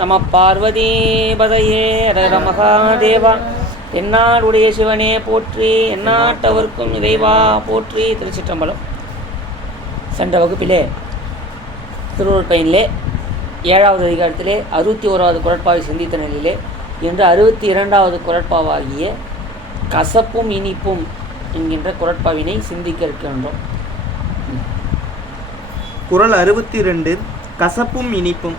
நம பார்வதி பதையே மகாதேவா. என்னாடுடைய சிவனே போற்றி எந்நாட்டவர்க்கும் இறைவா போற்றி. திருச்சிற்றம்பலம் சென்ற வகுப்பிலே திருவள்ளுவர் பயனிலே ஏழாவது அதிகாரத்திலே அறுபத்தி ஓராவது குரட்பாவை சிந்தித்த நிலையிலே இன்று அறுபத்தி இரண்டாவது குரட்பாவாகிய கசப்பும் இனிப்பும் என்கின்ற குரட்பாவினை சிந்திக்க இருக்கின்றோம். குறள் அறுபத்தி ரெண்டு கசப்பும் இனிப்பும்.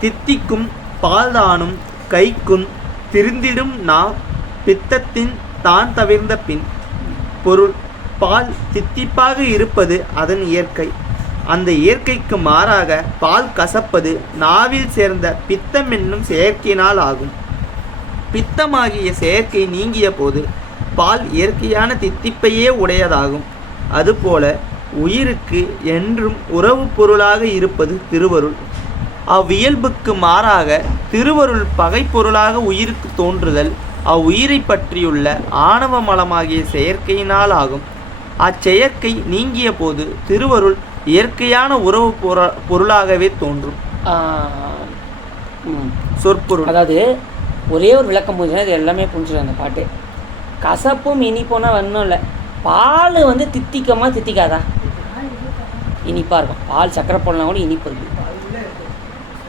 தித்திக்கும் பால்தானும் கைக்கும் திருந்திடும் நா பித்தத்தின் தான் தவிர்ந்த பின். பொருள் பால் தித்திப்பாக இருப்பது அதன் இயற்கை. அந்த இயற்கைக்கு மாறாக பால் கசப்பது நாவில் சேர்ந்த பித்தம் என்னும் செயற்கையினால் ஆகும். பித்தமாகிய செயற்கை நீங்கிய போது பால் இயற்கையான தித்திப்பையே உடையதாகும். அதுபோல உயிருக்கு என்றும் உறவு பொருளாக இருப்பது திருவருள். அவ்வியல்புக்கு மாறாக திருவருள் பகைப்பொருளாக உயிருக்கு தோன்றுதல் அவ்வுயிரை பற்றியுள்ள ஆணவ மலமாகிய செயற்கையினால் ஆகும். அச்செயற்கை நீங்கிய போது திருவருள் இயற்கையான உறவு பொர பொருளாகவே தோன்றும். சொற்பொருள். அதாவது ஒரே ஒரு விளக்கம் புரிஞ்சுன்னா இது எல்லாமே புரிஞ்சிடும் அந்த பாட்டு. கசப்பும் இனிப்பும்னா ஒன்றும் இல்லை. பால் வந்து தித்திக்கமா தித்திக்காதா? இனிப்பாக இருக்கும். பால் சக்கரை போடலாம் கூட இனிப்பு இருக்கு.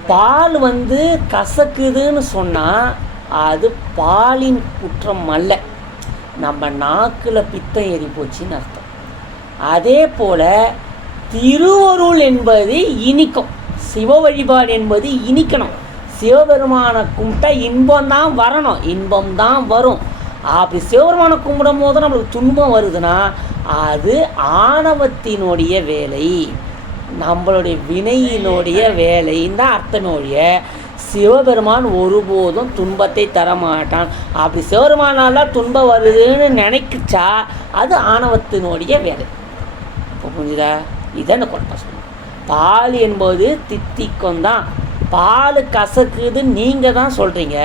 பால் வந்து கசக்குதுன்னு சொன்னால் அது பாலின் குற்றம் அல்ல. நம்ம நாக்கில் பித்தம் ஏறி போச்சுன்னு அர்த்தம். அதே போல் திருவருள் என்பது இனிக்கும். சிவ வழிபாடு என்பது இனிக்கணும். சிவபெருமானை கும்பிட்டா இன்பம் தான் வரணும். இன்பம் தான் வரும். அப்படி சிவபெருமானை கும்பிடும் போது நம்மளுக்கு துன்பம் வருதுன்னா அது ஆணவத்தினுடைய வேலை. நம்மளுடைய வினையினுடைய வேலைன்னு தான் அர்த்தமே ஒழிய சிவபெருமான் ஒருபோதும் துன்பத்தை தரமாட்டான். அப்படி சிவபெருமானால துன்பம் வருதுன்னு நினைக்கிச்சா அது ஆணவத்தினுடைய வேலை. இப்போ புரிஞ்சுதா? இதான் இந்த குழப்பம் சொல்லணும் பால் என்பது தித்திக்கும் தான். பால் கசக்குது நீங்கள் தான் சொல்கிறீங்க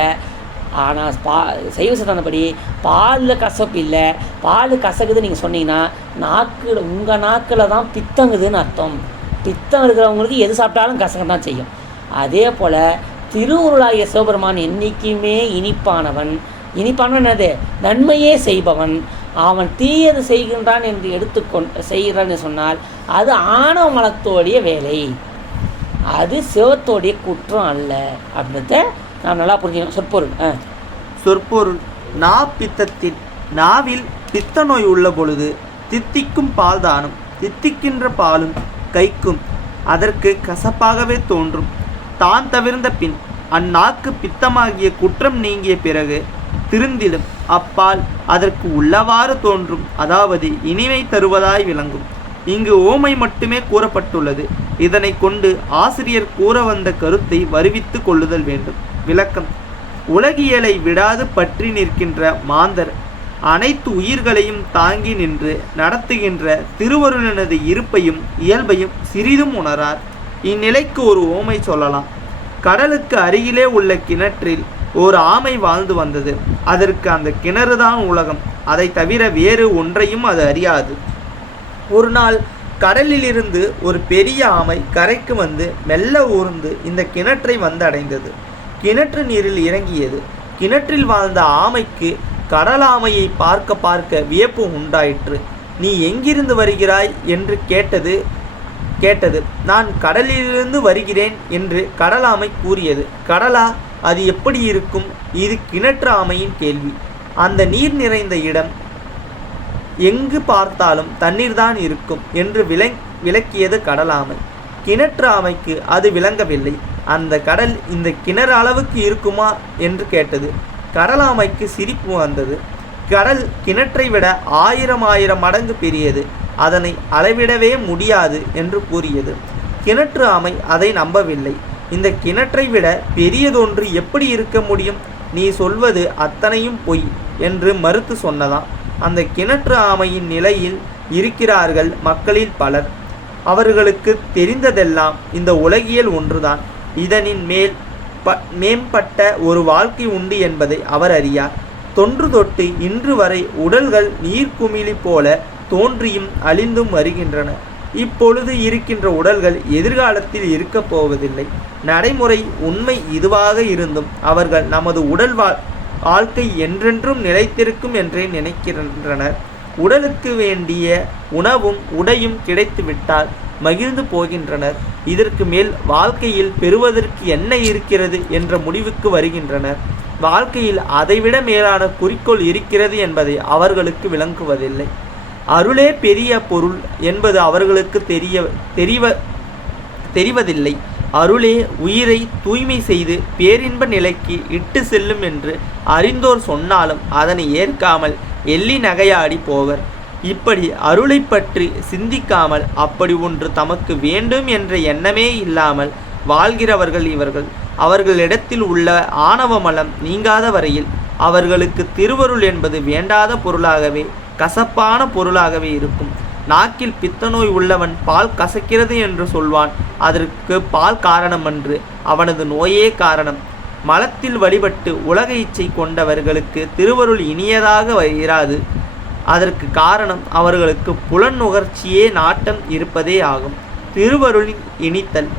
ஆனால் பா சைவ சித்தாந்தப்படி பாலில் கசப்பு இல்லை. பால் கசக்குது நீங்கள் சொன்னீங்கன்னா நாக்கில் உங்கள் நாக்கில் தான் பித்தங்குதுன்னு அர்த்தம். பித்தம் இருக்கிறவங்களுக்கு எது சாப்பிட்டாலும் கசங்க தான் செய்யும். அதே போல் திருவுருளாகிய சிவபெருமான் என்றைக்குமே இனிப்பானவன். இனிப்பானவன் என்னது? நன்மையே செய்பவன். அவன் தீயது செய்கின்றான் என்று எடுத்துக்கொண்டு செய்கிறான்னு சொன்னால் அது ஆணவ மலத்தோடைய வேலை. அது சிவத்தோடைய குற்றம் அல்ல. அப்படின்றத நாம் நல்லா புரிஞ்சுக்கணும். சொற்பொருள். ஆ. சொற்பொருள். நா பித்தத்தின் நாவில் பித்த நோய் உள்ள பொழுது தித்திக்கும் பால் தானும் தித்திக்கின்ற பாலும் கைக்கும் அதற்கு கசப்பாகவே தோன்றும். தான் தவிர்ந்த பின் அந்நாக்கு பித்தமாகிய குற்றம் நீங்கிய பிறகு திருந்திடும் அப்பால் அதற்கு உள்ளவாறு தோன்றும். அதாவது இனிமை தருவதாய் விளங்கும். இங்கு ஓமை மட்டுமே கூறப்பட்டுள்ளது. இதனை கொண்டு ஆசிரியர் கூற வந்த கருத்தை வருவித்து கொள்ளுதல் வேண்டும். விளக்கம். உலகியலை விடாது பற்றி நிற்கின்ற மாந்தர் அனைத்து உயிர்களையும் தாங்கி நின்று நடத்துகின்ற திருவருளனது இருப்பையும் இயல்பையும் சிறிதும் உணரார். இந்நிலைக்கு ஒரு ஓமை சொல்லலாம். கடலுக்கு அருகிலே உள்ள கிணற்றில் ஒரு ஆமை வாழ்ந்து வந்தது. அதற்கு அந்த கிணறுதான் உலகம். அதை தவிர வேறு ஒன்றையும் அது அறியாது. ஒரு நாள் கடலிலிருந்து ஒரு பெரிய ஆமை கரைக்கு வந்து மெல்ல ஊர்ந்து இந்த கிணற்றை வந்து அடைந்தது கிணற்று நீரில் இறங்கியது. கிணற்றில் வாழ்ந்த ஆமைக்கு கடலாமையை பார்க்க பார்க்க வியப்பு உண்டாயிற்று. நீ எங்கிருந்து வருகிறாய்? என்று கேட்டது கேட்டது. நான் கடலிலிருந்து வருகிறேன் என்று கடலாமை கூறியது. கடலா அது எப்படி இருக்கும்? இது கிணற்று ஆமையின் கேள்வி. அந்த நீர் நிறைந்த இடம் எங்கு பார்த்தாலும் தண்ணீர்தான் இருக்கும் என்று விளங் விளக்கியது கடலாமை. கிணற்று ஆமைக்கு அது விளங்கவில்லை. அந்த கடல் இந்த கிணறு அளவுக்கு இருக்குமா? என்று கேட்டது. கடலாமைக்கு சிரிப்பு வந்தது. கடல் கிணற்றை விட ஆயிரம் ஆயிரம் மடங்கு பெரியது. அதனை அளவிடவே முடியாது என்று கூறியது. கிணற்று ஆமை அதை நம்பவில்லை. இந்த கிணற்றை விட பெரியதொன்று எப்படி இருக்க முடியும்? நீ சொல்வது அத்தனையும் பொய் என்று மறுத்து சொன்னதாம். அந்த கிணற்று ஆமையின் நிலையில் இருக்கிறார்கள் மக்களில் பலர். அவர்களுக்கு தெரிந்ததெல்லாம் இந்த உலகியல் ஒன்றுதான். இதனின் மேல் ப மேம்பட்ட ஒரு வாழ்க்கை உண்டு என்பதை அவர் அறியார். தொன்று தொட்டு இன்று வரை உடல்கள் நீர்க்குமிழி போல தோன்றியும் அழிந்தும் வருகின்றன. இப்பொழுது இருக்கின்ற உடல்கள் எதிர்காலத்தில் இருக்கப் போவதில்லை. நடைமுறை உண்மை இதுவாக இருந்தும் அவர்கள் நமது உடல் வாழ்க்கை என்றென்றும் நிலைத்திருக்கும் என்றே நினைக்கின்றனர். உடலுக்கு வேண்டிய உணவும் உடையும் கிடைத்துவிட்டால் மகிழ்ந்து போகின்றனர். இதற்கு மேல் வாழ்க்கையில் பெறுவதற்கு என்ன இருக்கிறது என்ற முடிவுக்கு வருகின்றனர். வாழ்க்கையில் அதைவிட மேலான குறிக்கோள் இருக்கிறது என்பதை அவர்களுக்கு விளங்குவதில்லை. அருளே பெரிய பொருள் என்பது அவர்களுக்கு தெரிய தெரிவ தெரிவதில்லை. அருளே உயிரை தூய்மை செய்து பேரின்ப நிலைக்கு இட்டு செல்லும் என்று அறிந்தோர் சொன்னாலும் அதனை ஏற்காமல் எள்ளி நகையாடி போவர். இப்படி அருளை பற்றி சிந்திக்காமல் அப்படி ஒன்று தமக்கு வேண்டும் என்ற எண்ணமே இல்லாமல் வாழ்கிறவர்கள் இவர்கள். அவர்களிடத்தில் உள்ள ஆணவமலம் நீங்காத வரையில் அவர்களுக்கு திருவருள் என்பது வேண்டாத பொருளாகவே கசப்பான பொருளாகவே இருக்கும். நாக்கில் பித்தநோய் உள்ளவன் பால் கசக்கிறது என்று சொல்வான். அதற்கு பால் காரணமன்று அவனது நோயே காரணம். மலத்தில் வழிபட்டு உலக இச்சை கொண்டவர்களுக்கு திருவருள் இனியதாக இராது. அதற்கு காரணம் அவர்களுக்கு புலன் நுகர்ச்சியே நாட்டம் இருப்பதே ஆகும். திருவருளின் இனித்தல்.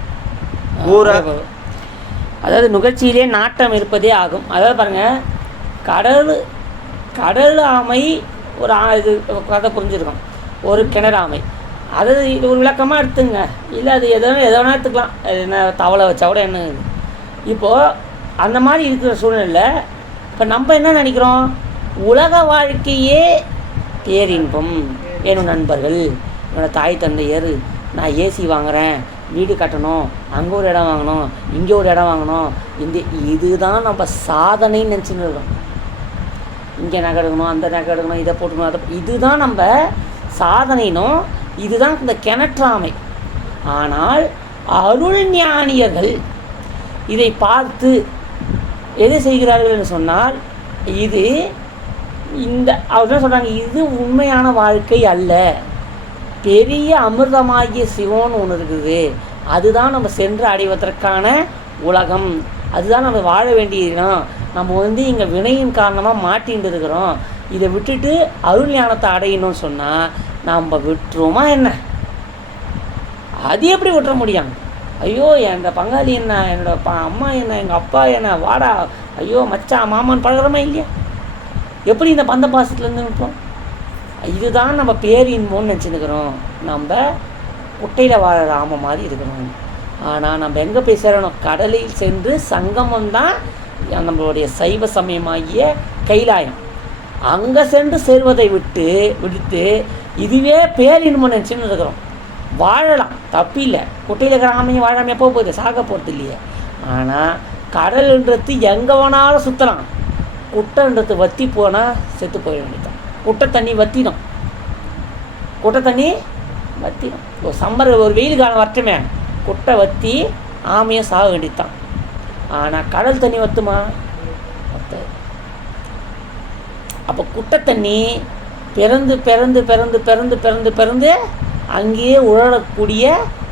அதாவது நுகர்ச்சியிலே நாட்டம் இருப்பதே ஆகும். அதாவது பாருங்க கடல் கடல் ஆமை ஒரு இது கதை புரிஞ்சிருக்கோம். ஒரு கிணறு ஆமை ஒரு விளக்கமாக எடுத்துங்க. இல்லை அது எதோ எதோ வேணா எடுத்துக்கலாம். என்ன தவளை வச்சா கூட என்ன இப்போது அந்த மாதிரி இருக்கிற சூழ்நிலை இப்போ நம்ம என்ன நினைக்கிறோம்? உலக வாழ்க்கையே பேரின்பம். என்னோட நண்பர்கள் என்னோடய தாய் தந்தையர் நான் ஏசி வாங்குகிறேன் வீடு கட்டணும். அங்கே ஒரு இடம் வாங்கணும். இங்கே ஒரு இடம் வாங்கணும். இந்த இதுதான் நம்ம சாதனைன்னு நினச்சின்னு இருக்கோம். இங்கே நகை எடுக்கணும் அந்த நகை எடுக்கணும் இதை போட்டுக்கணும் அதை இதுதான் நம்ம சாதனைனும் இதுதான் இந்த கிணற்றாமை. ஆனால் அருள் ஞானியர்கள் இதை பார்த்து எது செய்கிறார்கள் என்று சொன்னால் இது இந்த அவர் சொல்கிறாங்க இது உண்மையான வாழ்க்கை அல்ல. பெரிய அமிர்தமாகிய சிவன் ஒன்று இருக்குது. அதுதான் நம்ம சென்று அடைவதற்கான உலகம். அதுதான் நம்ம வாழ வேண்டிய இடம். நம்ம வந்து இங்கே வினையின் காரணமாக மாட்டின்னு இருக்கிறோம் இதை விட்டுட்டு அருள் ஞானத்தை அடையணும்னு சொன்னால் நாம் விட்டுருவோமா என்ன? அது எப்படி விட்டுற முடியும்? ஐயோ என் பங்காளி என்ன என்னோட பா அம்மா என்ன எங்கள் அப்பா என்ன வாடா ஐயோ மச்சான் மாமான்னு பழகிறோமா இல்லையா? எப்படி இந்த பந்த பாசத்துலேருந்து நிற்போம்? இதுதான் நம்ம பேரின்போன்னு நினச்சிருக்கிறோம் நம்ம குட்டையில் வாழ ராம மாதிரி இருக்கிறோம் ஆனால் நம்ம எங்கே போய் சேரணும்? கடலில் சென்று சங்கமம் தான் நம்மளுடைய சைவ சமயமாகிய கைலாயம். அங்கே சென்று சேர்வதை விட்டு விடுத்து இதுவே பேரின்பம் நினச்சின்னு இருக்கிறோம் வாழலாம். தப்பில்லை குட்டையில் இருக்கிற ஆமையும் வாழாமல் எப்போ போகுது. சாக போகிறது இல்லையே. ஆனால் கடல்ன்றது எங்கே வேணாலும் சுற்றலாம் குட்டைன்றது வத்தி போனால் செத்து போய வேண்டியதான் குட்டை தண்ணி வத்திடும். குட்டை தண்ணி வத்திடும். ஒரு சம்மர் ஒரு வெயில் காலம் வரட்டுமே. குட்டை வத்தி ஆமையை சாக வேண்டியதுதான். ஆனால் கடல் தண்ணி வத்துமா? அப்போ குட்டை தண்ணி பிறந்து பிறந்து பிறந்து பிறந்து பிறந்து பிறந்து அங்கேயே உழலக்கூடிய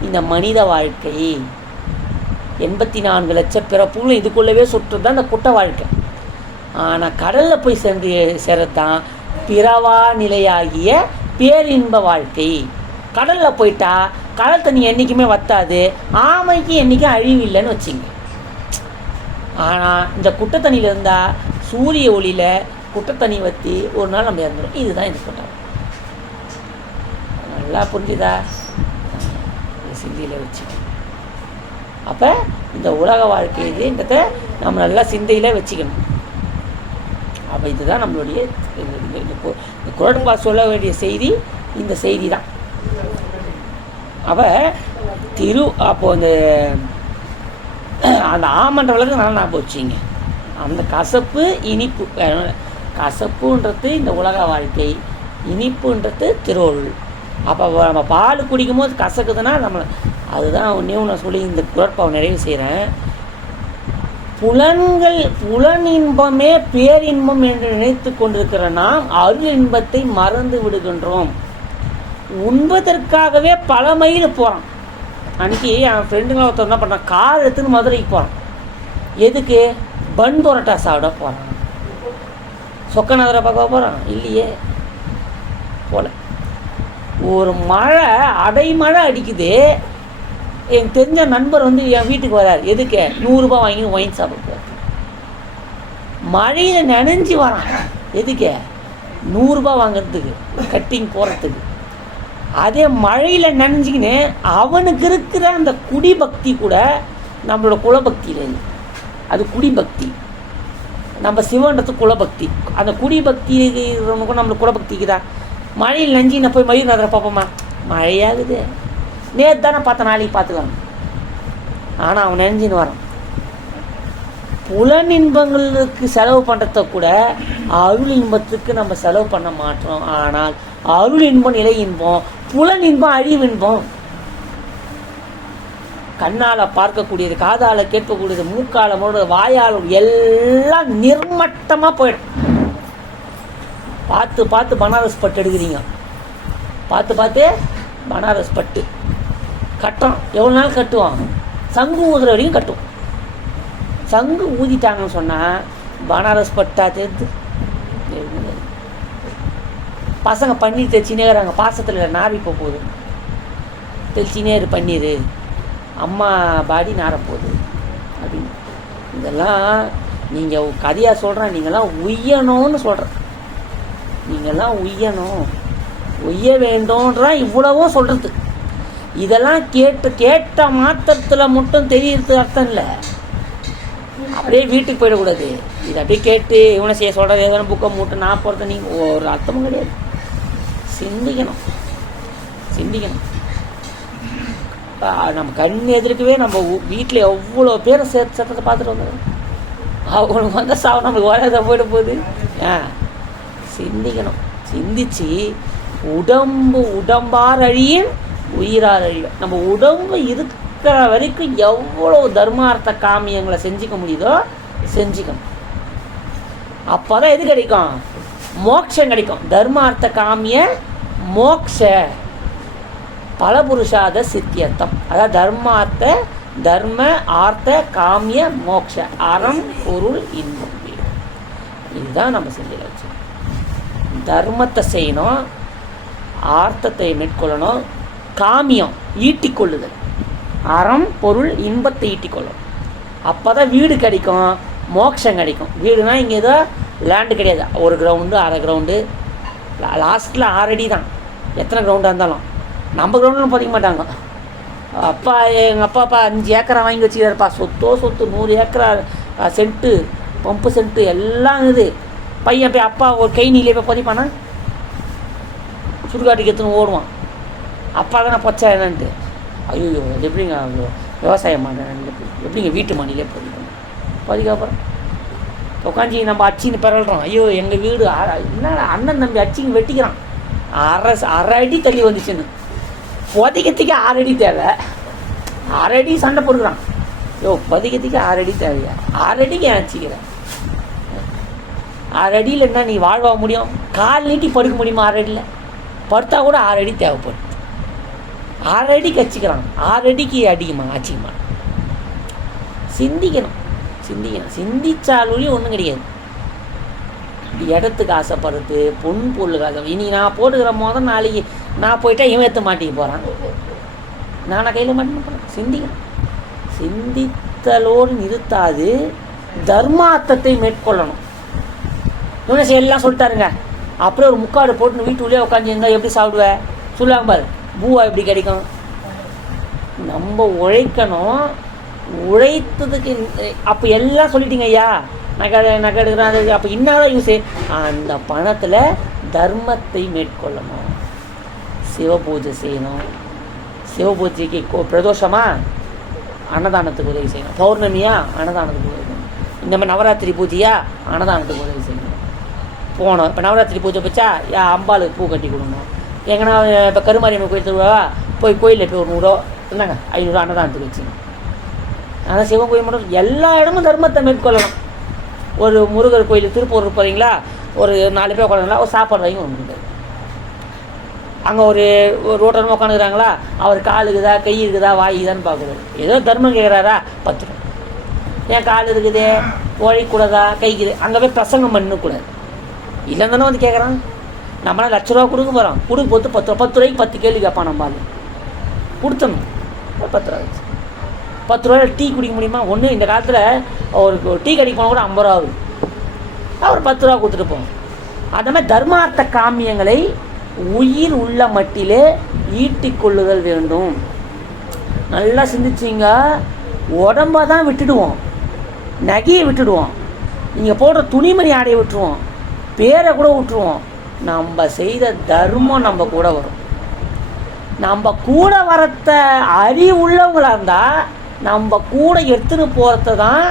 இந்த மனித வாழ்க்கை. எண்பத்தி நான்கு லட்சம் பிறப்புகளும் இதுக்குள்ளவே சுற்றுறது தான் இந்த குட்டை வாழ்க்கை. ஆனால் கடலில் போய் சென்று சேர்றது தான் பிறவா நிலையாகிய பேரின்ப வாழ்க்கை. கடலில் போயிட்டா கடல் தண்ணி என்றைக்குமே வத்தாது ஆமைக்கு என்றைக்கும் அழிவு இல்லைன்னு வச்சுங்க. ஆனால் இந்த குட்டை தண்ணியில் இருந்தால் சூரிய ஒளியில் குட்டை தண்ணி வற்றி ஒரு நாள் நம்ம இறந்துடும் இதுதான் இந்த குட்டை நல்லா புரிஞ்சுதா? சிந்தியில் வச்சு. அப்போ இந்த உலக வாழ்க்கை இதுன்றத நம்ம நல்லா சிந்தையில் வச்சுக்கணும். அப்போ இதுதான் நம்மளுடைய இந்த- குரடும்பா சொல்ல வேண்டிய செய்தி இந்த செய்தி தான் அப்போ திரு அப்போ அந்த அந்த ஆமன்றவளுக்கு நல்லா ஞாபகம் போச்சுங்க அந்த கசப்பு இனிப்பு கசப்புன்றது இந்த உலக வாழ்க்கை இனிப்புன்றது திருவள்ளுவர் அப்போ நம்ம பால் குடிக்கும்போது கசக்குதுன்னா நம்ம அதுதான் ஒன்றே ஒன்று சொல்லி இந்த குரட்பாவை நிறைவு செய்கிறேன் புலன்கள் புலன் இன்பமே பேரின்பம் என்று நினைத்து கொண்டிருக்கிற நாம் அருள் இன்பத்தை மறந்து விடுகின்றோம். உண்பதற்காகவே பல மைல் போகிறான் அன்றைக்கி என் ஃப்ரெண்டுங்களை ஒருத்தர் என்ன பண்ணுறான் கார் எடுத்துன்னு மதுரைக்கு போகிறான் எதுக்கு? பன் பரோட்டா சாப்பிட போகிறான் சொக்கநாதரை பார்க்க போகிறான் இல்லையே. போல. ஒரு மழை அடைமழை அடிக்குது. எனக்கு தெரிஞ்ச நண்பர் வந்து என் வீட்டுக்கு வரார். எதுக்கு? நூறுரூபா வாங்கி ஒயின் சாப்பிட்டு மழையில் நனைஞ்சு வரான். எதுக்கு? நூறுரூபா வாங்குறதுக்கு கட்டிங் போகிறதுக்கு அதே மழையில் நனைஞ்சிக்கின்னு அவனுக்கு இருக்கிற அந்த குடிபக்தி கூட நம்மளோட குலபக்தியில் இல்லை. அது குடிபக்தி. நம்ம சிவன்றது குலபக்தி. அந்த குடிபக்தி இருக்கிறவனுக்கும் நம்மளுக்கு குலபக்திக்குதா மழையில் நஞ்சு நான் போய் மயில் நகரை பார்ப்போமா? மழையாகுது. நேற்று தானே பார்த்த நாளைக்கு பார்த்துக்கலாம். ஆனால் அவன் நினைஞ்சின்னு வரான். புலன் இன்பங்களுக்கு செலவு பண்ணுறத கூட அருள் இன்பத்துக்கு நம்ம செலவு பண்ண மாட்டோம். ஆனால் அருள் இன்பம் நிலை இன்பம் புலன் இன்பம் அழிவு இன்பம். கண்ணால் பார்க்கக்கூடியது காதால் கேட்கக்கூடியது மூக்கால மூட வாயால் எல்லாம் நிர்மட்டமாக போயிடும். பார்த்து பார்த்து பனாரஸ் பட்டு எடுக்கிறீங்க. பார்த்து பார்த்து பனாரஸ் பட்டு. கட்டுறோம் எவ்வளோ நாள் கட்டுவோம்? சங்கு ஊதுற வரைக்கும் கட்டுவோம். சங்கு ஊதிட்டாங்கன்னு சொன்னால் பனாரஸ் பட்டா தெரிந்து பசங்க பன்னீர் தைச்சினே இருக்கிறாங்க. பாசத்தில் நாரி போகுது. தெளிச்சினே இரு பன்னீர். அம்மா பாடி நாரப்போகுது. அப்படின்னு இதெல்லாம் நீங்கள் கதையாக சொல்கிறேன் நீங்கள்லாம் உய்யணும்னு சொல்கிறேன் நீங்கள்லாம் உய்யணும். உய்ய வேண்டும்ன்றான் இவ்வளவும் சொல்கிறது இதெல்லாம் கேட்டு கேட்ட மாத்திரத்தில் மட்டும் தெரியறது அர்த்தம் இல்லை. அப்படியே வீட்டுக்கு போயிடக்கூடாது. இதை அப்படியே கேட்டு இவனை செய்ய சொல்கிறது எதனா புக்கை மூட்டு நான் போகிறது நீங்கள் ஒரு அர்த்தமும் கிடையாது. சிந்திக்கணும். சிந்திக்கணும். நம்ம கண் எதிர்க்கவே நம்ம வீட்டில் எவ்வளோ பேரை சேர்த்து சத்தத்தை பார்த்துட்டு வந்தோம். அவங்களுக்கு வந்த சாவு நம்மளுக்கு வராத போயிட போகுது? ஆ சிந்திக்கணும். சிந்திச்சு உடம்பு உடம்பார் அழியும் உயிரார் அழியும் நம்ம உடம்பு இருக்கிற வரைக்கும் எவ்வளோ தர்மார்த்த காமியங்களை செஞ்சுக்க முடியுதோ செஞ்சுக்கணும். அப்போ தான் எது கிடைக்கும்? மோட்சம் கிடைக்கும். தர்மார்த்த காமிய மோக்ஷ. பலபுருஷாத சித்தியர்த்தம். அதாவது தர்மார்த்த தர்ம ஆர்த்த காமிய மோக்ஷ. அறம் பொருள் இன்பம். வீடு இதுதான் நம்ம செஞ்ச லட்சம் தர்மத்தை செய்யணும் ஆர்த்தத்தை மேற்கொள்ளணும் காமியம் ஈட்டிக்கொள்ளுதல். அறம் பொருள் இன்பத்தை ஈட்டிக்கொள்ளும் அப்போ தான் வீடு கிடைக்கும் மோட்சம் கிடைக்கும். வீடுனா இங்கே ஏதோ லேண்டு கிடையாது. ஒரு கிரவுண்டு அரை கிரவுண்டு லாஸ்ட்டில் ஆறடி தான். எத்தனை கிரவுண்டாக இருந்தாலும். நம்ம கிரவுண்டில் பதிக்க மாட்டாங்க. அப்பா எங்கள் அப்பா அப்பா அஞ்சு ஏக்கரை வாங்கி வச்சுக்கிறாருப்பா. சொத்தோ சொத்து நூறு ஏக்கரா சென்ட்டு பம்பு சென்ட்டு எல்லாம் இது. பையன் போய் அப்பா ஒரு கை நீலே போய் பதிப்பானா? சுடுகாட்டுக்கு எடுத்துன்னு ஓடுவான். அப்பா தானே பச்சை என்னன்ட்டு. ஐயோ இது எப்படிங்க விவசாயம் பண்ணுறேன் எப்படிங்க வீட்டு மணிலே பதிக்கணும் பதிக்கப்புறம் உட்காந்து நம்ம அச்சின்னு பிறல்றோம். ஐயோ எங்கள் வீடு அ- என்ன அண்ணன் தம்பி அச்சிங்க வெட்டிக்கிறான். அரை அரை அடி தள்ளி வந்துச்சுன்னு. புதைக்கிறதுக்கு ஆறடி தேவை. ஆறடி சண்டை போடுறான். யோ புதைக்கிறதுக்கு ஆறடி தேவையா? ஆறு ஏன் வச்சுக்கிறேன்? ஆறடியில் என்ன நீ வாழ்வா முடியும்? கால் நீட்டி படுக்க முடியுமா ஆறடியில் படுத்தா கூட ஆறடி தேவைப்படுது தேவைப்படும். ஆறு வச்சுக்கிறான் ஆறடிக்கு அடிக்குமா? ஆச்சிக்குமா சிந்திக்கணும். சிந்திக்கணும். சிந்திச்சாலும் ஒன்றும் கிடையாது. இடத்துக்கு ஆசைப்படுறது பொன் பொருளுக்கு ஆசை. இனி நான் போட்டுக்கிற மோதல் நாளைக்கு நான் போயிட்டா இவன் எத்த மாட்டிக்க போகிறான் நானா கையில் மாட்டேன் போகிறேன் சிந்திக்கணும் சிந்தித்தலோடு நிறுத்தாது. தர்மார்த்தத்தை மேற்கொள்ளணும். இவனை எல்லாம் சொல்லிட்டாருங்க. அப்படியே ஒரு முக்காடு போட்டு வீட்டுக்குள்ளேயே உட்காந்துருந்தா எப்படி சாப்பிடுவேன் சொல்லுவாங்க பாரு. பூவா எப்படி கிடைக்கும்? நம்ம உழைக்கணும். உழைத்ததுக்கு அப்போ எல்லாம் சொல்லிட்டீங்க ஐயா. நகை நகை எடுக்கிறேன் அப்போ இன்னாலும் யூஸ் அந்த பணத்தில் தர்மத்தை மேற்கொள்ளணும். சிவபூஜை செய்யணும். சிவபூஜைக்கு கோ பிரதோஷமா? அன்னதானத்துக்கு உதவி செய்யணும். பௌர்ணமியா? அன்னதானத்துக்கு உதவி செய்யணும். இந்த மாதிரி நவராத்திரி பூஜையாக அன்னதானத்துக்கு உதவி செய்யணும். போனோம் இப்போ நவராத்திரி பூஜை வச்சா யா அம்பாளுக்கு பூ கட்டி கொடுக்கணும். எங்கன்னா இப்போ கருமாரியம்மன் கோயில் திருவிழா போய் கோயிலில் போய் ஒரு நூறுரூவா என்னங்க ஐநூறுரூவா அன்னதானத்துக்கு வச்சுங்க அதான் சிவன் கோயில் மட்டும் எல்லா இடமும் தர்மத்தை மேற்கொள்ளணும். ஒரு முருகர் கோயில் திருப்பூர் போகிறீங்களா ஒரு நாலு பேர் உட்காந்துங்களா ஒரு சாப்பாடு வாங்கி ஒன்று அங்கே ஒரு ஒரு உட்காந்துக்கிறாங்களா? அவர் கால் இருக்குதா கை இருக்குதா வாய் இருக்குதான்னு பார்க்குறது. ஏதோ தர்மம் கேட்குறாரா? பத்து ரூபா ஏன் கால் இருக்குது? உழைக்கூடாதா கைக்குது அங்கே போய் பிரசங்கம் பண்ணக்கூடாது இல்லைன்னு தானே வந்து கேட்குறான். நம்மளாம் லட்ச ரூபா கொடுக்க போகிறோம் கொடுக்க போட்டு பத்து ரூபா. பத்து ரூபாய்க்கு பத்து கேள்வி கேட்பான் நம்ம ஆளு. கொடுத்தணும். ஒரு பத்து ரூபா பத்து ரூபாயில் டீ குடிக்க முடியுமா? ஒன்று இந்த காலத்தில் ஒரு டீ கடைக்கு போனால் கூட ஐம்பது ரூபா ஆகுது. அவர் பத்து ரூபா கொடுத்துட்டு போவோம் அந்த மாதிரி தர்மார்த்த காமியங்களை உயிர் உள்ள மட்டிலே ஈட்டி கொள்ளுதல் வேண்டும். நல்லா சிந்திச்சிங்க. உடம்ப தான் விட்டுடுவோம். நகையை விட்டுடுவோம். நீங்கள் போடுற துணிமணி ஆடையை விட்டுருவோம். பேரை கூட விட்டுருவோம். நம்ம செய்த தர்மம் நம்ம கூட வரும். நம்ம கூட வரத்த அறிவுள்ளவங்களா இருந்தால் நம்ம கூட எடுத்துன்னு போகிறத தான்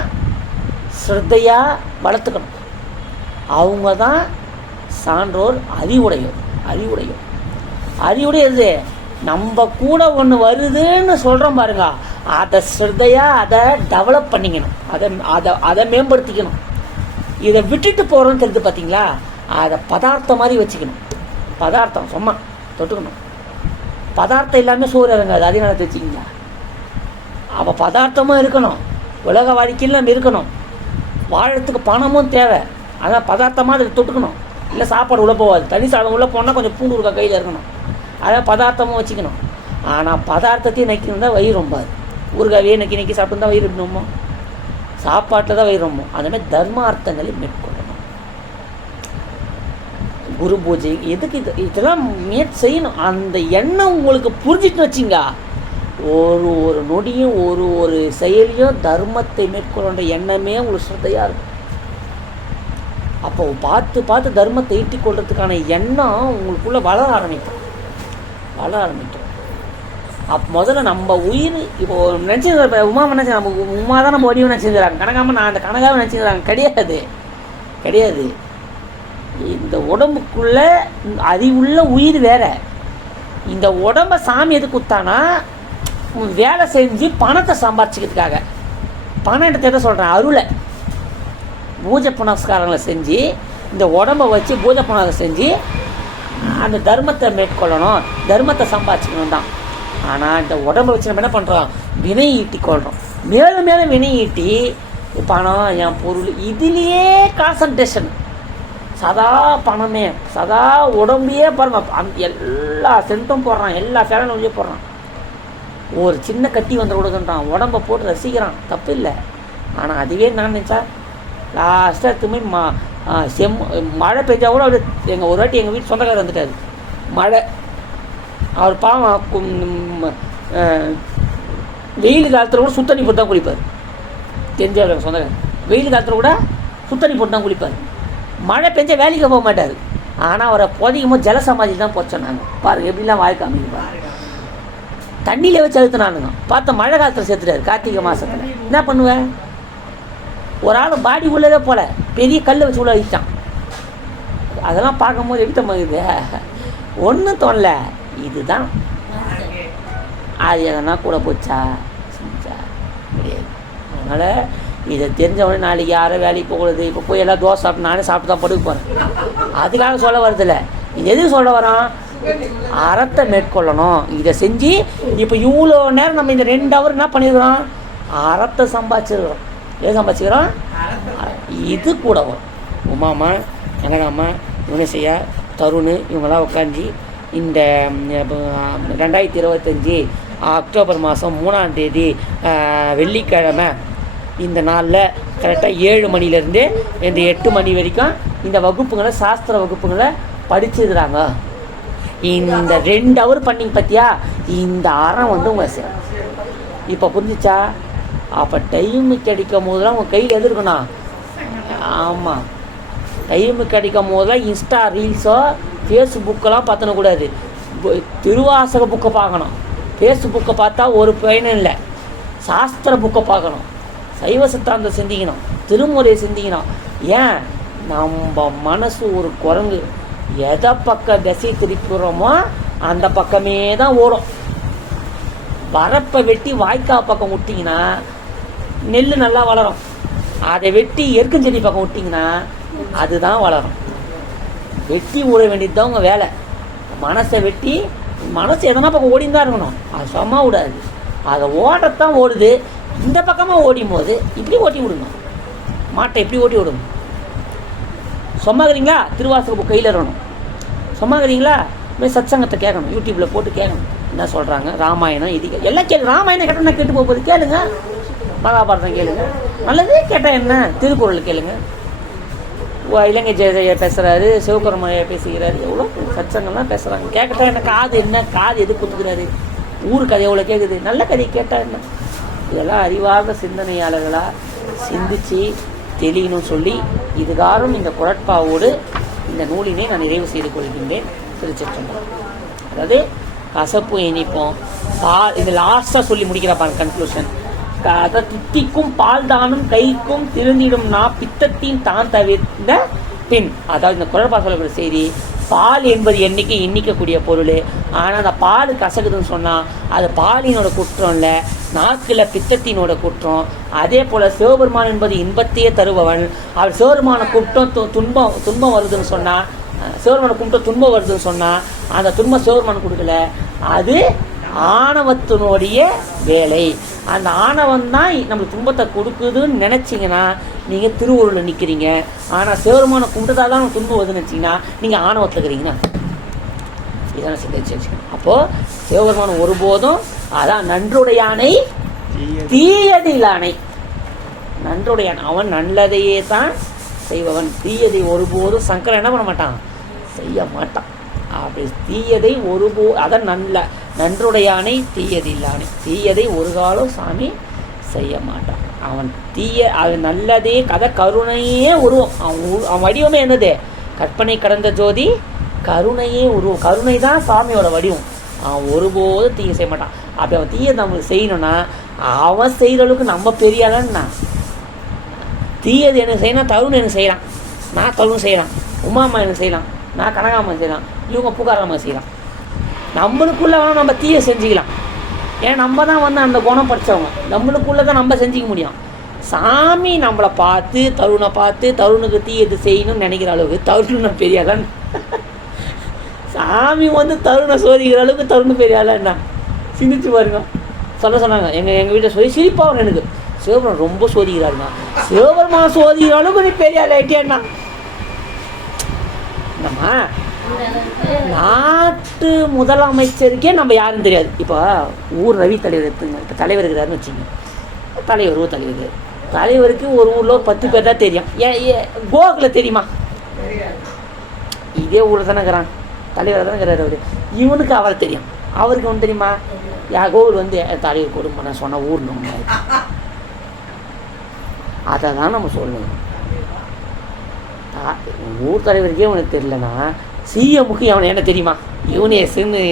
ஸ்ரத்தையாக வளர்த்துக்கணும். அவங்க தான் சான்றோர் அறிவுடையோர். அறிவுடையது நம்ம கூட ஒன்று வருதுன்னு சொல்கிறோம் பாருங்க. அதை ஸ்ரத்தையாக அதை டெவலப் பண்ணிக்கணும். அதை அதை அதை மேம்படுத்திக்கணும். இதை விட்டுட்டு போகிறோன்னு தெரிஞ்சு பார்த்தீங்களா அதை பதார்த்தம் மாதிரி வச்சுக்கணும். பதார்த்தம் சும்மா தொட்டுக்கணும். பதார்த்தம் எல்லாமே சோறு இறங்காது. அதே நேரத்தை வச்சுக்கிங்களா? அவள் பதார்த்தமும் இருக்கணும். உலக வாழ்க்கையில் நம்ம இருக்கணும். வாழறதுக்கு பணமும் தேவை. அதான் பதார்த்தமாக அதை தொட்டுக்கணும். இல்லை சாப்பாடு உள்ளே போகாது. தனி சாதம் உள்ளே போனால் கொஞ்சம் பூண்டு இருக்கா கையில் இருக்கணும். அதான் பதார்த்தமும் வச்சுக்கணும். ஆனால் பதார்த்தத்தையும் நக்கி தான் வயிறு ரொம்ப ஊறுகாவே நக்கி நக்கி சாப்பிட்டு தான் வயிறு ரொம்போ சாப்பாட்டில் தான் வயிறு ரொம்ப. அந்தமாதிரி தர்மார்த்தங்களை மேற்கொள்ளணும். குரு பூஜை எதுக்கு இது? இதெல்லாம் முயற்சி செய்யணும். அந்த எண்ணம் உங்களுக்கு புரிஞ்சிட்டு வச்சிங்க. ஒரு ஒரு நொடியும் ஒரு ஒரு செயலியும் தர்மத்தை மேற்கொள்ளுன்ற எண்ணமே உங்களுக்கு ஸ்ரத்தையாக இருக்கும். அப்போ பார்த்து பார்த்து தர்மத்தை ஈட்டி கொள்றதுக்கான எண்ணம் உங்களுக்குள்ள வளர ஆரம்பிக்கும். வளர ஆரம்பிக்கும். அப் முதல்ல நம்ம உயிர் இப்போ நினச்சிருக்கிற உமா நினச்சி நம்ம உமா தான் நம்ம வடிவம் நினச்சிருக்கிறாங்க கணக்காம நான் அந்த கணக்காக நினச்சிருக்கிறாங்க கிடையாது. கிடையாது. இந்த உடம்புக்குள்ள அறிவுள்ள உயிர் வேற. இந்த உடம்பை சாமி எதுக்கு குத்தானா வேலை செஞ்சு பணத்தை சம்பாதிச்சிக்கிறதுக்காக பணம் எடுத்து எதை சொல்கிறேன் அருளை. பூஜை புனஸ்காரங்களை செஞ்சு இந்த உடம்ப வச்சு பூஜை புனஸ்காரம் செஞ்சு அந்த தர்மத்தை மேற்கொள்ளணும் தர்மத்தை சம்பாதிச்சுக்கணும் தான். ஆனால் இந்த உடம்ப வச்சு நம்ம என்ன பண்ணுறோம் வினை ஈட்டி கொள்கிறோம் மேலும் மேலும் வினை ஈட்டி பணம் என் பொருள் இதுலேயே கான்சன்ட்ரேஷன் சதா பணமே சதா உடம்பையே பாருங்க அந்த எல்லா சென்ட்டும் போடுறான் எல்லா ஃபேரன் ஒழிய போடுறான். ஒரு சின்ன கட்டி கொடுக்குன்றான் உடம்பை போட்டு ரசிக்கிறான். தப்பு இல்லை ஆனால் அதுவே நான் நினச்சா லாஸ்ட்டாக திரும்பி மா செம் மழை பெஞ்சா கூட அவர் எங்கள் ஒரு வாட்டி எங்கள் வீட்டு சொந்தக்காரர் வந்துட்டார். மழை. அவர் பாவம் வெயில் காலத்தில் கூட சுத்தண்ணி போட்டு தான் குளிப்பார். தெரிஞ்சவர் எங்கள் சொந்தக்காரர். வெயில் காலத்தில் கூட சுத்தண்ணி போட்டு தான் குளிப்பார். மழை பெஞ்சா வேலைக்கு போக மாட்டார். ஆனால் அவரை புதைக்கும் போது ஜலசமாதி தான் போச்சோன்னாங்க பாருங்க எப்படிலாம் வாய்க்கு அமைக்கு தண்ணியில் வச்சு அழுத்தினானுங்க. பார்த்தா மழை காலத்தில் சேர்த்துட்டாரு கார்த்திகை மாதத்தில் என்ன பண்ணுவேன் ஒரு ஆள் பாடி உள்ளதே போல பெரிய கல் வச்சு உள்ள அழிச்சான் அதெல்லாம் பார்க்கும்போது எப்படி தம்மாகுது ஒன்றும் தோணல. இதுதான். அது எதனா கூட போச்சா? செஞ்சா. கிடையாது அதனால் இதை தெரிஞ்சவொடனே நாளைக்கு யாரும் வேலைக்கு போகிறது இப்போ போய் எல்லாம் தோசை சாப்பிட்டு நானே சாப்பிட்டு தான் படுக்க போகிறேன் அதுக்காக சொல்ல வரதில்ல இது எதுக்கு சொல்ல வரோம் அறத்தை மேற்கொள்ளணும். இதை செஞ்சு இப்போ இவ்வளோ நேரம் நம்ம இந்த ரெண்டு ஹவர் என்ன பண்ணியிருக்கிறோம் அறத்தை சம்பாதிச்சிருக்கிறோம். எது சம்பாதிச்சிக்கிறோம் இது கூட வரும் உமாமா கனகாமா யுனசையா தருண் இவங்கெல்லாம் உட்காந்து இந்த ரெண்டாயிரத்தி இருபத்தஞ்சி அக்டோபர் மாதம் மூணாம் தேதி வெள்ளிக்கிழமை இந்த நாளில் கரெக்டாக ஏழு மணிலேருந்து இந்த எட்டு மணி வரைக்கும் இந்த வகுப்புகளை சாஸ்திர வகுப்புகளை படிச்சிருக்கிறாங்க. இந்த ரெண்டு ஹவர் பண்ணிங்க பார்த்தியா இந்த அறம் வந்து உங்களை சேரும். இப்போ புரிஞ்சிச்சா? அப்போ டைமுக்கு அடிக்கும் போதெல்லாம் உங்கள் கையில் எது இருக்குண்ணா ஆமாம் டைமுக்கு அடிக்கும் போதெல்லாம் இன்ஸ்டா ரீல்ஸோ ஃபேஸ்புக்கெல்லாம் பார்த்தனக்கூடாது திருவாசக புக்கை பார்க்கணும். ஃபேஸ்புக்கை பார்த்தா ஒரு பயனும் இல்லை. சாஸ்திர புக்கை பார்க்கணும். சைவ சித்தாந்தம் சிந்திக்கணும். திருமுறையை சிந்திக்கணும். ஏன்? நம்ம மனசு ஒரு குரங்கு. எதை பக்கம் திசை திருப்பிடுறோமோ அந்த பக்கமே தான் ஓடும். வரப்பை வெட்டி வாய்க்கால் பக்கம் விட்டிங்கன்னா நெல் நல்லா வளரும். அதை வெட்டி எருக்கஞ்செடி பக்கம் விட்டிங்கன்னா அதுதான் வளரும். வெட்டி ஓட வேண்டியது தான் உங்கள் வேலை. மனசை வெட்டி மனசு எதனா பக்கம் ஓடின்னு தான் இருக்கணும். அது சும்மா விடாது. அதை ஓடத்தான் ஓடுது. இந்த பக்கமாக ஓடியும் போது இப்படி ஓட்டி விடணும் மாட்டை இப்படி ஓட்டி விடணும் சும்மாக்குறீங்களா திருவாசகம் கையில் இருக்கணும். சும்மா போய் சத்சங்கத்தை கேட்கணும். யூடியூப்பில் போட்டு கேட்கணும். என்ன சொல்கிறாங்க ராமாயணம் இது எல்லாம் கேளு. ராமாயணம் கேட்டால் கேட்டு போகும்போது கேளுங்க. மகாபாரதம் கேளுங்க. நல்லது கேட்டால் என்ன? திருக்குறள் கேளுங்க. இலங்கை ஜெய பேசுகிறாரு சிவகுரமையா பேசுகிறாரு எவ்வளோ சச்சங்கள்லாம் பேசுகிறாங்க கேட்கட்டா என்ன? காது என்ன? காது எது குத்துக்கிறாரு ஊர் கதை எவ்வளோ கேட்குது நல்ல கதையை கேட்டால் என்ன? இதெல்லாம் அறிவார்ந்த சிந்தனையாளர்களாக சிந்திச்சு தெளியணும் சொல்லி இதுகாரும் இந்த குரட்பாவோடு இந்த நூலினை நான் நிறைவு செய்து கொள்கின்றேன். திருச்சிற்றம்பலம். அதாவது கசப்பு இனிப்போம். பா இது லாஸ்ட்டாக சொல்லி முடிக்கிற பாருங்க கன்க்ளூஷன் அதாவது தித்திக்கும் பால் தானும் கைக்கும் திருந்திடும் நான் பித்தத்தின் தான் தவிர்த்த பின். அதாவது இந்த குரல்பா சொல்லக்கூடிய செய்தி பால் என்பது என்னைக்கு எண்ணிக்கக்கூடிய பொருள். ஆனால் அந்த பால் கசகுதுன்னு சொன்னால் அது பாலினோட குற்றம் இல்லை நாக்கில் பித்தத்தினோட குற்றம். அதே போல் சிவபெருமான் என்பது இன்பத்தையே தருபவன். அவர் சிவபெருமான குற்றம் து- துன்பம் துன்பம் வருதுன்னு சொன்னால் சிவபெருமான குற்றம் துன்பம் வருதுன்னு சொன்னால் அந்த துன்பம் சிவபெருமான் கொடுக்கல. அது ஆணவத்தினுடைய வேலை. அந்த ஆணவம் தான் நம்மளுக்கு துன்பத்தை கொடுக்குதுன்னு நினச்சிங்கன்னா நீங்கள் திருவள்ளுவில் நிற்கிறீங்க ஆனால் சிவபெருமான கும்பிட்டதா தான் துன்பம் வருதுன்னு நினச்சிங்கன்னா நீங்கள் ஆணவத்தில் இருக்கிறீங்கன்னா இதான சிந்திச்சு வச்சுக்கணும். அப்போது சிவபெருமான் ஒருபோதும் அதான் நன்றுடையானை தீயதிலானை நன்றுடையான் அவன் நல்லதையே தான் செய்பவன். தீயதை ஒருபோதும் சங்கரன் என்ன பண்ண மாட்டான்? செய்ய மாட்டான். அப்படி தீயதை ஒருபோ அதான் நல்ல நன்றுடையானை தீயதில்லானே தீயதை ஒரு காலம் சாமி செய்ய மாட்டான். அவன் தீய அவன் நல்லதே கதை கருணையே உருவம். அவன் அவன் வடிவமே என்னது? கற்பனை கடந்த ஜோதி கருணையே உருவம். கருணை தான் சாமியோட வடிவம். அவன் ஒருபோதும் தீய செய்ய மாட்டான். அப்போ அவன் தீய நம்மளுக்கு செய்யணும்னா அவன் செய்கிற அளவுக்கு நம்ம பெரியாளன்னா தீயது எனக்கு செய்யணும் தருண் எனக்கு செய்யலாம் நான் தருண் செய்யலாம் உமாமா எனக்கு செய்யலாம். நான் கனகாமன் செய்யலாம். இவங்க புகாராம செய்யலாம். நம்மளுக்குள்ளே வேணால் நம்ம தீயை செஞ்சுக்கலாம். ஏன்னா நம்ம தான் வந்து அந்த குணம் படித்தவங்க நம்மளுக்குள்ள தான் நம்ம செஞ்சுக்க முடியும். சாமி நம்மளை பார்த்து தருணை பார்த்து தருணுக்கு தீயது செய்யணும்னு நினைக்கிற அளவுக்கு தருணை பெரிய ஆளா சாமி வந்து தருணை சோதிக்கிற அளவுக்கு தருண் பெரிய ஆளா என்ன? சிந்திச்சு பாருங்க. சொல்ல சொன்னாங்க. எங்கள் எங்கள் வீட்டை சொல்லி சிரிப்பாக வரும் எனக்கு. சிவபெருமான் ரொம்ப சோதிக்கிறாருண்ணா சிவபெருமான் சோதிக்கிற அளவுக்கு நீ பெரிய ஆள் என்ன? நம்ம நாட்டு முதலமைச்சருக்கே நம்ம யாருன்னு தெரியாது. இப்போ ஊர் ரவி தலைவர் எடுத்துங்க. இப்போ தலைவர் இருக்கிறாருன்னு வச்சுங்க. தலைவர் ஊர் தலைவர். தலைவருக்கு ஒரு ஊரில் ஒரு பத்து பேர் தான் தெரியும். ஏன் கோகுல தெரியுமா? இதே ஊரில் தானே இருக்கிறான். தலைவர் தானே இருக்கிறார் அவர். இவனுக்கு அவரை தெரியும். அவருக்கு ஒன்று தெரியுமா? யாகோ கோவில் வந்து தலைவர் குடும்பம் நான் சொன்ன ஊர்னு ஒன்று அதை தான் நம்ம சொல்லணும். ஊர் தலைவருக்கே உனக்கு தெரியலனா சிஎம்முக்கு அவனை என்ன தெரியுமா? யூனியஸுன்னு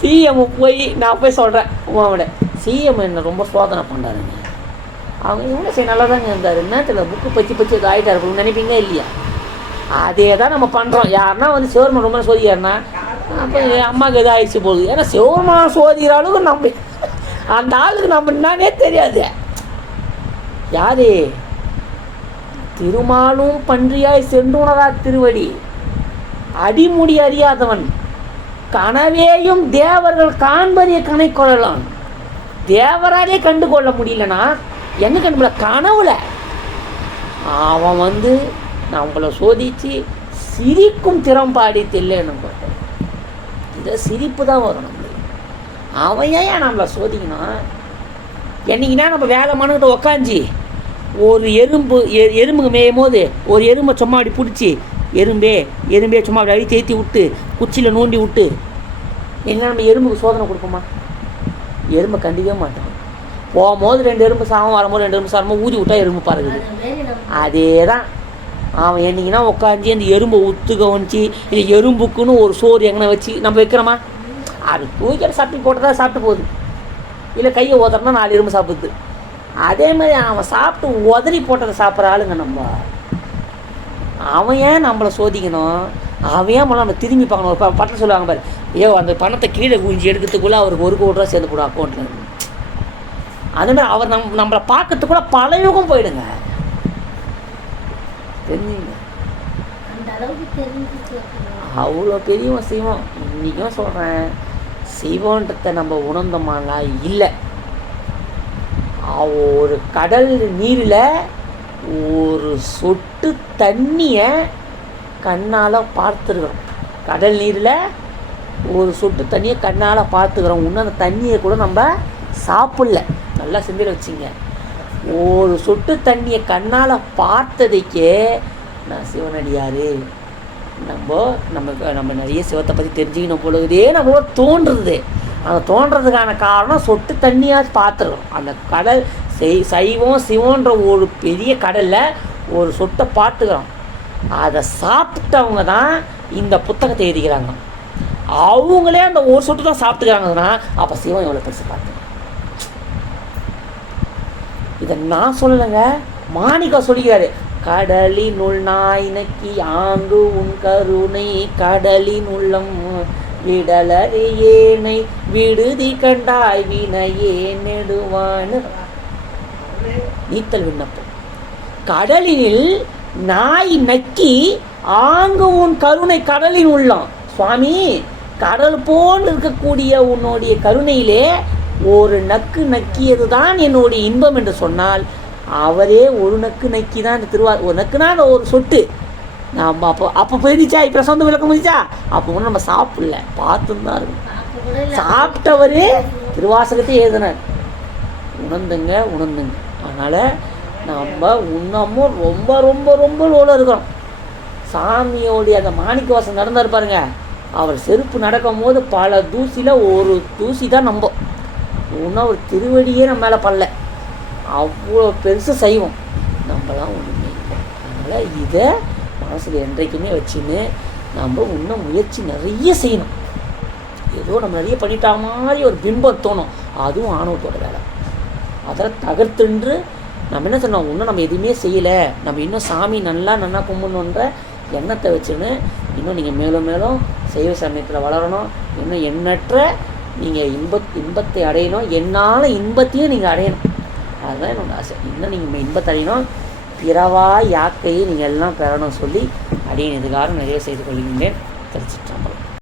சிஎம் போய் நான் போய் சொல்கிறேன் உமாவோட. சிஎம் என்ன ரொம்ப சோதனை பண்ணாருங்க அவங்க இவங்க சரி நல்லா தாங்க இருந்தார். நேரத்தில் புக்கு பச்சு பச்சு ஆகிட்டார் அப்படின்னு நினைப்பீங்க இல்லையா? அதே தான் நம்ம பண்ணுறோம் யாருன்னா வந்து சிவருமன் ரொம்ப சோதிக்காருன்னா அப்போ என் அம்மாவுக்கு எது ஆயிடுச்சு போகுது. ஏன்னா சிவருமன் சோதிக்கிற அளவுக்கு நம்ம அந்த ஆளுக்கு நம்ம என்னன்னே தெரியாது. யாரு? திருமாலும் பன்றியாய் சென்றுணரா திருவடி. அடிமுடி அறியாதவன். கனவேயும் தேவர்கள் காண்பறிய கணை கொள்ளலாம். தேவராலே கண்டு கொள்ள முடியலனா எங்க கண்டுபிட கனவுல. அவன் வந்து நம்மளை சோதிச்சு சிரிக்கும் திறம்பாடி தெரியலன்னு இந்த சிரிப்பு தான் வரும் நம்மளுக்கு. அவன் ஏன் நம்மளை சோதிக்கணும் என்னைக்குன்னா நம்ம வேலை மனுக்கிட்ட உக்காஞ்சி ஒரு எறும்பு எ- எறும்புங்க மேயும் போது ஒரு எறும்பை சும்மா அப்படி பிடிச்சி எறும்பே எறும்பே சும்மா அப்படி தேத்தி விட்டு குச்சியில் நோண்டி விட்டு. என்ன நம்ம எறும்புக்கு சோதனை கொடுப்போமா? எறும்பை கண்டிக்கவே மாட்டோம் போகும்போது ரெண்டு எறும்பு சாவும் வரும்போது ரெண்டு எறும்பு சாவும் ஊதி விட்டா எறும்பு பறகுது அதே தான் அவன் என்னைக்குன்னா உட்காந்து அந்த எறும்பை உத்து கவனிச்சு இல்லை எறும்புக்குன்னு ஒரு சோறு எங்கன வச்சு நம்ம வைக்கிறோமா? அது தூக்கிட்டு சாப்பிட்டு போட்டதா சாப்பிட்டு போகுது. இல்லை கையை உதறினா நாலு எறும்பு சாப்பிடுது. அதே மாதிரி அவன் சாப்பிட்டு உதறி போட்டதை சாப்பிட்ற ஆளுங்க நம்ம. அவன் ஏன் நம்மளை சோதிக்கணும்? அவன் ஏன் நம்ம திரும்பி பார்க்கணும்? ஒரு ப- பட்டம் சொல்லுவாங்க பாரு. ஐயோ அந்த பணத்தை கீழே குஞ்சு எடுக்கிறதுக்குள்ளே அவருக்கு ஒரு கோடி ரூபா சேர்ந்து கூட அக்கௌண்ட்டில் அதே மாதிரி அவர் நம் நம்மளை பார்க்கறதுக்குள்ள பல யுகம் போயிடுங்க. தெரிஞ்சுங்க. அவ்வளோ பெரியவன் செய்வோம் இன்றைக்கும் சொல்கிறேன் செய்வோன்றத நம்ம உணர்ந்தோமானா இல்லை. ஒரு கடல் நீரில் ஒரு சொட்டு தண்ணியை கண்ணால் பார்த்துருக்குறோம் கடல் நீரில் ஒரு சொட்டு தண்ணியை கண்ணால் பார்த்துக்கிறோம். இன்னும் அந்த தண்ணியை கூட நம்ம சாப்பிடல. நல்லா சிந்திர வச்சுங்க. ஒரு சொட்டு தண்ணியை கண்ணால் பார்த்ததைக்கே நான் சிவனடியார். நம்ம நம்ம நம்ம நிறைய சிவத்தை பற்றி தெரிஞ்சுக்கணும் பொழுதே நம்மளோட தோன்றுறது. அந்த தோன்றதுக்கான காரணம் சொட்டு தண்ணியாக பார்த்துருக்கோம் அந்த கடல் செய் சைவம் சிவன்ற ஒரு பெரிய கடலில் ஒரு சொட்டை பார்த்துக்கிறோம் அதை சாப்பிட்டவங்க தான் இந்த புத்தகத்தை எழுதிக்கிறாங்க. அவங்களே அந்த ஒரு சொட்டு தான் சாப்பிட்டுக்கிறாங்கன்னா அப்போ சிவன் எவ்வளோ பெருசு பார்த்து. இதை நான் சொல்லலைங்க மாணிக்கா சொல்லிக்கிறாரு கடலினுள் நாய் நக்கி ஆங்கு உன் கருணை கடலின் உள்ளம் விடலறியேனை விடுதி கண்டாய் வினையே நெடுவான்னு நீத்தல் விண்ணப்பம். கடலினில் நாய் நக்கி ஆங்கு உன் கருணை கடலின் உள்ளம் சுவாமி கடல் போன்று இருக்கக்கூடிய உன்னுடைய கருணையிலே ஒரு நக்கு நக்கியது தான் என்னுடைய இன்பம் என்று சொன்னால் அவரே ஒரு நக்கு நக்கி தான் இந்த திருவா ஒரு நக்குனா அந்த ஒரு சொட்டு. நம்ம அப்போ அப்போ போயிடுச்சா? இப்போ சொந்த விளக்கம் முடிச்சா அப்போ ஒன்றும் நம்ம சாப்பிடல. பார்த்துன்னு தான் இருக்கும். பார்க்க சாப்பிட்டவரே திருவாசகத்தை எழுதினார். உணர்ந்துங்க உணர்ந்துங்க. அதனால் நம்ம இன்னமும் ரொம்ப ரொம்ப ரொம்ப லோல இருக்கிறோம் சாமியோடைய அந்த மாணிக்க வாசம் நடந்தார் பாருங்க. அவர் செருப்பு நடக்கும் போது பல தூசியில் ஒரு தூசி தான் நம்ப இன்னும் ஒரு திருவடியே நம்ம மேலே பண்ணல அவ்வளோ பெருசு செய்வோம். நம்மளாம் ஒன்றுமே இல்லை. அதனால் இதை மனசில் என்றைக்குமே வச்சுன்னு நம்ம இன்னும் முயற்சி நிறைய செய்யணும். ஏதோ நம்ம நிறைய பண்ணிட்டா மாதிரி ஒரு பிம்பம் தோணும். அதுவும் ஆணவத்தோட வேலை. அதை தகர்த்துன்று நம்ம என்ன சொன்னோம் இன்னும் நம்ம எதுவுமே செய்யலை. நம்ம இன்னும் சாமி நல்லா நல்லா கும்பிடணுன்ற எண்ணத்தை வச்சுன்னு இன்னும் நீங்கள் மேலும் மேலும் சைவ சமயத்தில் வளரணும். இன்னும் எண்ணற்ற நீங்கள் இன்ப இன்பத்தை அடையணும். என்னால் இன்பத்தையும் நீங்கள் அடையணும். அதுதான் என்னோடய ஆசை. இன்னும் நீங்கள் இன்பத்தை அடையணும். பிறவா யாக்கையை நீங்கள் எல்லாம் பெறணும் சொல்லி அடியேன் இதுக்காக நிறைய செய்து கொள்கின்றேன். திருச்சிற்றம்பலம்